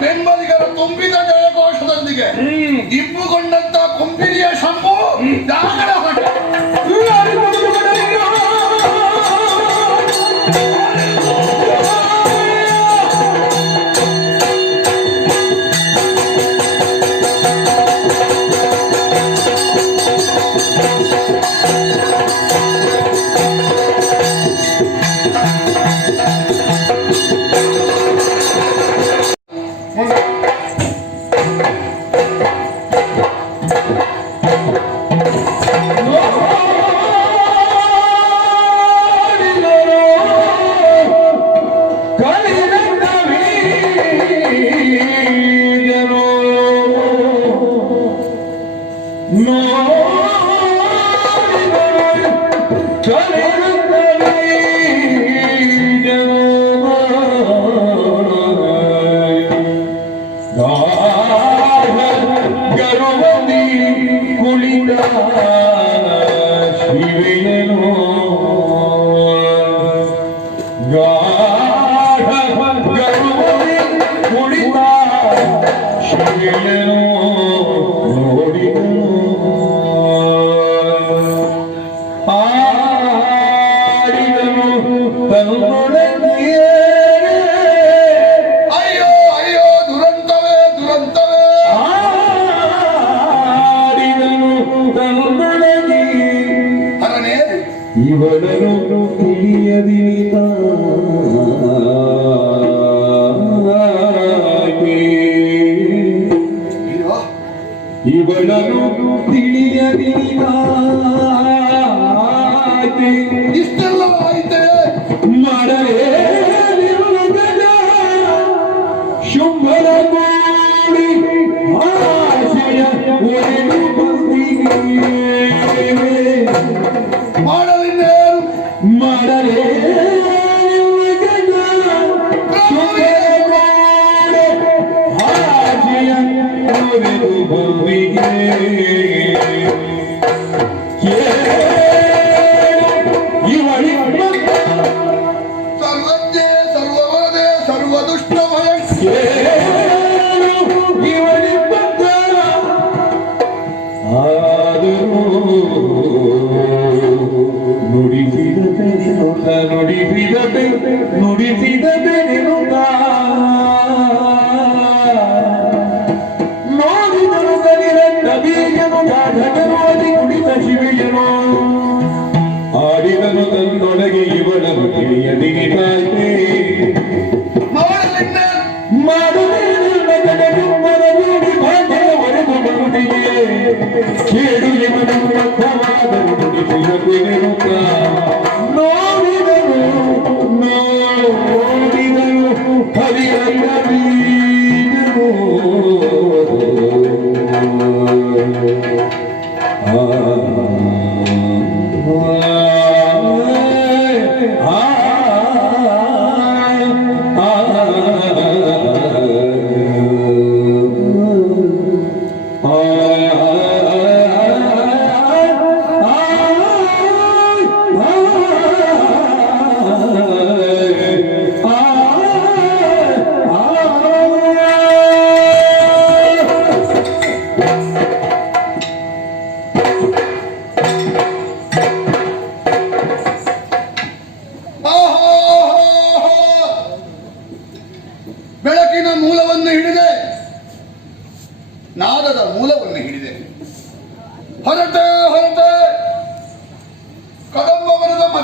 ಬೆಂಬಲಿಗರ ತುಂಬಿದ ಜಯಘೋಷದೊಂದಿಗೆ ಇಬ್ಬುಗೊಂಡಂತ ಕುಂಬಿರಿಯ ಶಂಭು ದಾಗಡ ಹೊಟ್ಟ ಇವನನ್ನು ತಿಳಿಯದಿನಿತ ಇವನನ್ನು ತಿಳಿಯದಿನಿತ ಇಷ್ಟೆಲ್ಲ ಆಯ್ತೆ ಮಾಡಲೇ ಶುಂಭರ ಮಾಡಿ ಆಶಯ ಒಡೆದು ಬಂದಿಗೆ ಮಾಡಲೇ ಆಶಯ ಒಡೆದು ಬಂದಿಗೆ ಇವಳಿ ಸರ್ವಜ್ಞೆ ಸರ್ವವರದೆ ಸರ್ವದುಷ್ಟ ಭಯ ಇವಳಿ ಆದರೂ ನುಡಿಸಿದ ಬೆಳೆಯುತ್ತ ನೋಡಿದನು ಕಲಿರನ್ನ ಬೀಜನು ಜಾಧಕರೋದಿ ಕುಡಿದ ಶಿವಿಯನು ಆಡಿದನು ತನ್ನೊಳಗೆ ಇವಳನ್ನು ತಿಳಿಯದಿರಿತಾಯ್ತೆ ಮಾಡುತ್ತೇನೆ ನಗನನು ಮರಗೂಡಿ ಭಾಗ್ಯ ಒಡೆದು ಬರುತ್ತಿಗೆ ಕೇಳು ಇವನು ರಕ್ತವಾದರು ನುಡಿಸಿದ ಬೆಳೆಯುತ್ತ ನೋಡಿದನು ಹರಿಯಲ್ಲ ಬೀಜನು ಆ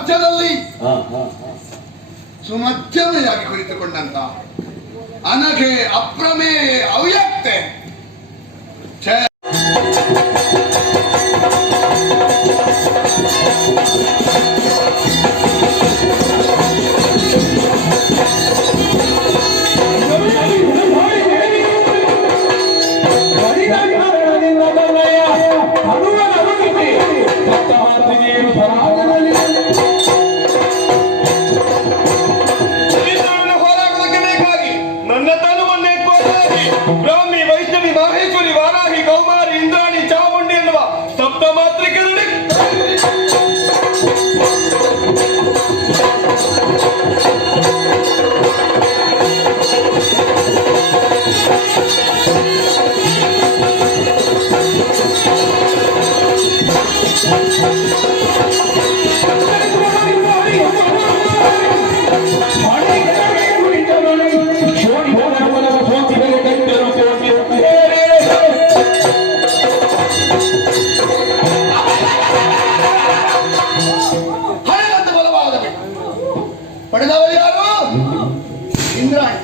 ಮಧ್ಯದಲ್ಲಿ ಹಾ ಹಾ ಸುಮಧ್ಯಮೆಯಾಗಿ ಕುಳಿತುಕೊಂಡಂತ ಅನಘೆ ಅಪ್ರಮೇಯ ಅವ್ಯಕ್ತೆ ಛೇ ಹೋರಾಟಕ್ಕೆ ಬೇಕಾಗಿ ನನ್ನ ತನುವನ್ನೇ ಕೊಡಲಾಗಿ ಬ್ರಾಹ್ಮಿ ವೈಷ್ಣವಿ ಮಾಹೇಶ್ವರಿ ವಾರಾಹಿ ಕೌಮಾರಿ ಇಂದ್ರಾಣಿ ಚಾಮುಂಡಿ ಎನ್ನುವ ಸಪ್ತ ಮಾತೃಕೆಯಲ್ಲಿ ಹಣೆಗಂತ ಬಲವಾದ ಬೆಟ್ಟು ಪಡೆದವರು ಯಾರು? ಇಂದ್ರಾಣಿ.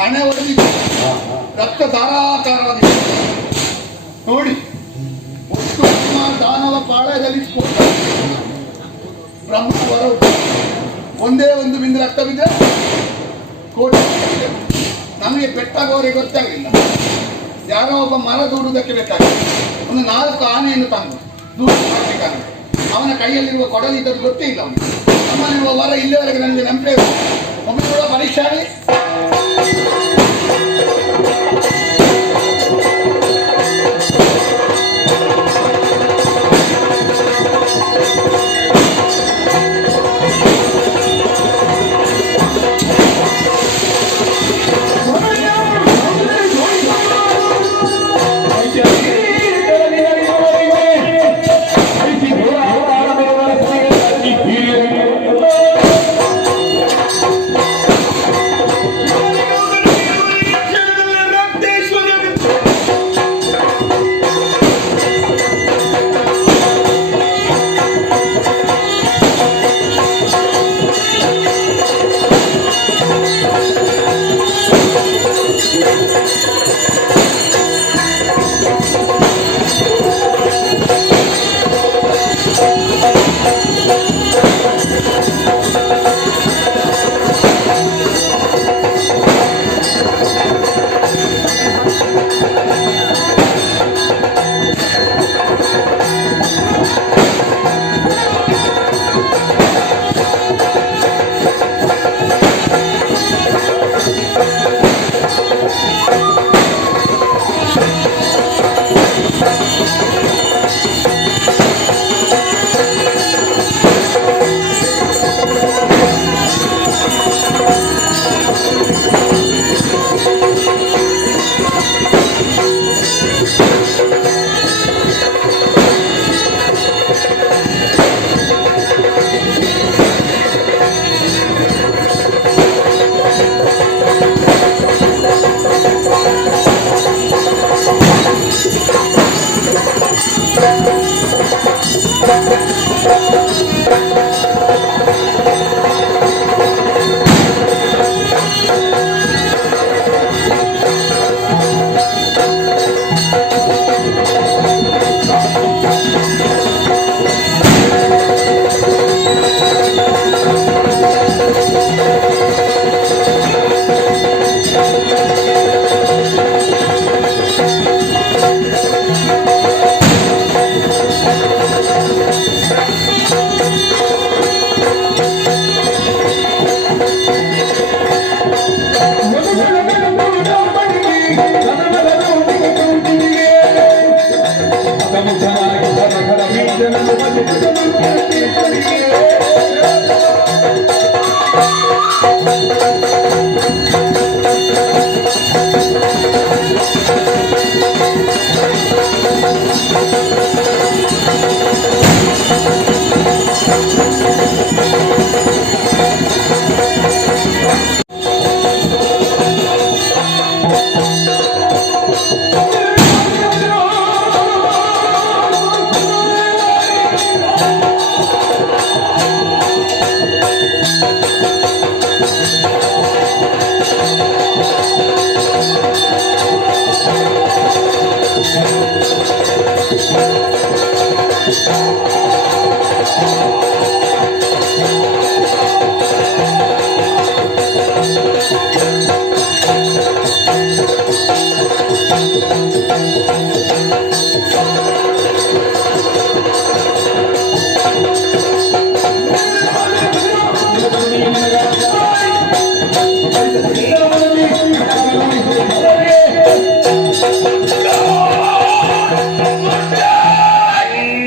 ಹಣೆ ಹೊಡೆದಿದ್ದು ರಕ್ತ ಧಾರಾಕಾರವಾದ ನೋಡಿ ಒಟ್ಟು ದಾನವ ಪಾಳಯದಲ್ಲಿ ಸ್ಫೋಟ ಬ್ರಹ್ಮ ವರ ಒಂದೇ ಒಂದು ಬಿಂದು ರಕ್ತ ಬಿದ್ದರೆ ಕೋಟಿ. ನಮಗೆ ಪೆಟ್ಟಾಗುವವರಿಗೆ ಗೊತ್ತಾಗಲಿಲ್ಲ. ಯಾರೋ ಒಬ್ಬ ಮರ ದೂಡುವುದಕ್ಕೆ ಬೇಕಾಗಿದೆ. ಒಂದು 4 ಆನೆಯನ್ನು ತಂದು ದೂರ ಮಾಡಬೇಕಾದ್ರೆ ಅವನ ಕೈಯಲ್ಲಿರುವ ಕೊಡಲಿದ್ದದ್ದು ಗೊತ್ತೇ ಇಲ್ಲ ಅವನಿಗೆ. ನಮ್ಮಲ್ಲಿರುವ ವರ ಇಲ್ಲಿವರೆಗೆ ನನಗೆ ನಂಬಿಕೆ ಒಮ್ಮೆ ಕೂಡ ಪರೀಕ್ಷೆ ಆಗಲಿ.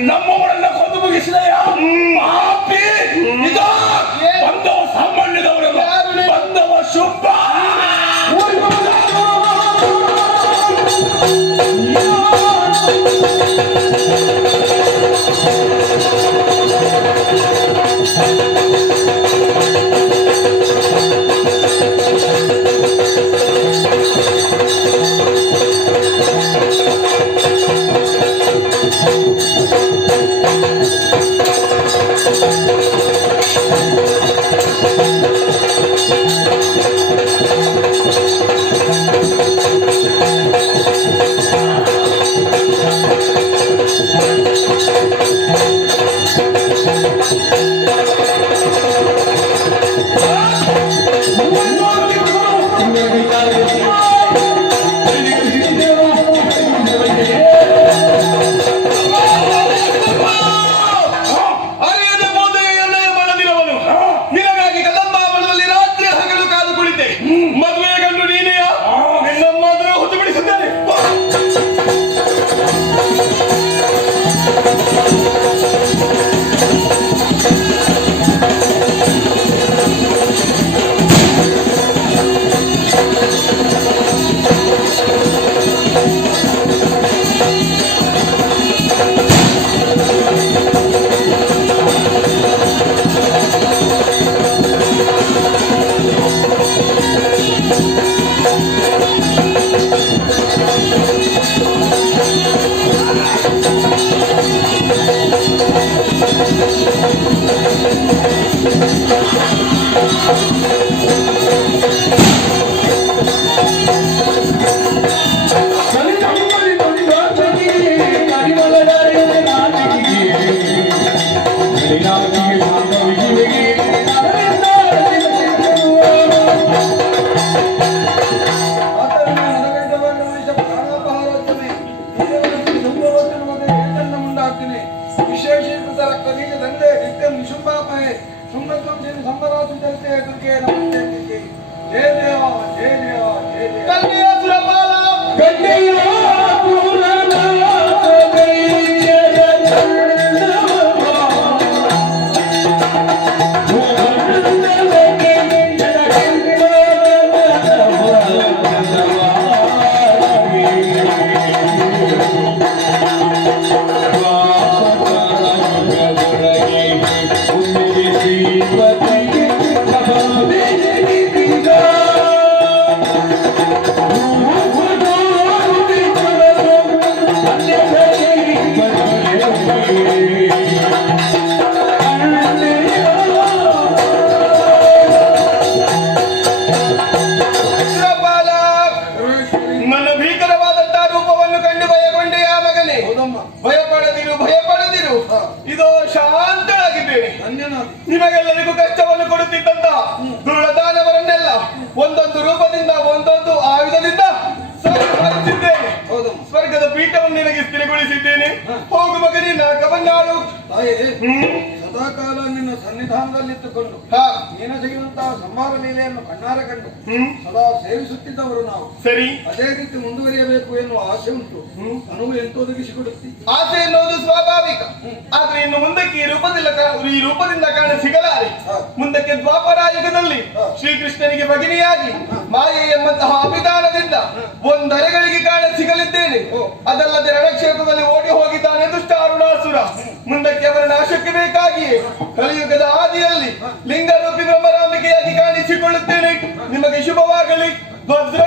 ನಮ್ಮವರನ್ನ ಕೊಂದು ಮುಗಿಸಿದೆಯಾ ಪಾಪಿ? ಇದೋ ಬಂದವ ಸಾಮಾನ್ಯದವರಲ್ಲ, ಬಂದವ ಶುಭ. ಅರಿಯದ ಮೋದೆಯನ್ನೇ ಮನದಿನವನು ನಿನಗಾಗಿ ಕದಂಬಾವನದಲ್ಲಿ ರಾತ್ರಿ ಹಗಲು ಕಾದು ಕುಳಿತೆ. ಮದುವೆ ಗಂಡು ನೀನೆಯಾ? ನಿನ್ನ ಮದುವೆ ಹೊತ್ತು ಬಿಡಿಸಿದ್ದೇನೆ. विशेषीकृत रक्तबीज दंडे नित्यं निशुंभापहे शुंभत्वं जन संवरासु चलते दुर्गे नमस्ते जय देवा जय देवा जय देवा ಕನ್ಯೆಯ ಸುರಪಾಲ ನನ್ನ ಭೀಕರವಾದಂತಹ ರೂಪವನ್ನು ಕಂಡು ಭಯಗೊಂಡೆಯ ಮಗನೇ. ಭಯಪಡದಿರು ಭಯಪಡದಿರು, ಇದೋ ಶಾಂತನಾಗಿದ್ದೇನೆ. ನಿಮಗೆಲ್ಲರಿಗೂ ಕಷ್ಟವನ್ನು ಕೊಡುತ್ತಿದ್ದಂತ ದುರ್ಳದಾನವರನ್ನೆಲ್ಲ ಒಂದೊಂದು ರೂಪದಿಂದ ಒಂದೊಂದು ಆಯುಧದಿಂದ ಸಂಹರಿಸಿದ್ದೇನೆ. ಸ್ವರ್ಗದ ಪೀಠವನ್ನು ನಿನಗೆ ಸ್ಥಿರಗೊಳಿಸಿದ್ದೇನೆ. ಹೋಗು ಮಗನೇ, ನಾಕವನ್ನಾಳು. ಸದಾಕಾಲ ನಿನ್ನ ಸನ್ನಿಧಾನದಲ್ಲಿಟ್ಟುಕೊಂಡು ನೀನು ಸಿಗಿದಂತಹ ಸಂಹಾರ ಲೀಲೆಯನ್ನು ಕಣ್ಣಾರ ಕಂಡು ಸದಾ ಸೇವಿಸುತ್ತಿದ್ದವರು ನಾವು. ಸರಿ, ಅದೇ ರೀತಿ ಮುಂದುವರಿಯಬೇಕು ಎನ್ನುವ ಆಸೆ ಉಂಟು. ನನಗೂ ಎಂತೊದಗಿಸಿಕೊಡುತ್ತಿ. ಆಸೆ ಎನ್ನುವುದು ಸ್ವಾಭಾವಿಕ. ಆದ್ರೆ ಇನ್ನು ಮುಂದಕ್ಕೆ ಈ ರೂಪದಿಂದ ಕಾಣ ಸಿಗಲಾರೆ. ಮುಂದಕ್ಕೆ ದ್ವಾಪರಾಯುಗದಲ್ಲಿ ಶ್ರೀಕೃಷ್ಣನಿಗೆ ಭಗಿನಿಯಾಗಿ ಮಾಯೆ ಎಂಬಂತಹ ಅಭಿಧಾನದಿಂದ ಒಂದರೆಗಳಿಗೆ ಕಾಣ ಸಿಗಲಿದ್ದೇನೆ. ಅದಲ್ಲದೆ ರಣಕ್ಷೇತ್ರದಲ್ಲಿ ಓಡಿ ಹೋಗಿದ್ದಾನೆ ದುಷ್ಟ ಅರುಣಾಸುರ. ಮುಂದಕ್ಕೆ ಅವರ ನಾಶಕ್ಕೆ ಬೇಕಾಗಿಯೇ ಕಲಿಯುಗದ ಆದಿಯಲ್ಲಿ ಲಿಂಗರೂಪಿ ಬ್ರಹ್ಮರಾಂಬಿಕೆಯಾಗಿ ಕಾಣಿಸಿಕೊಳ್ಳುತ್ತೇನೆ. ನಿಮಗೆ ಶುಭವಾಗಲಿ. ಭದ್ರ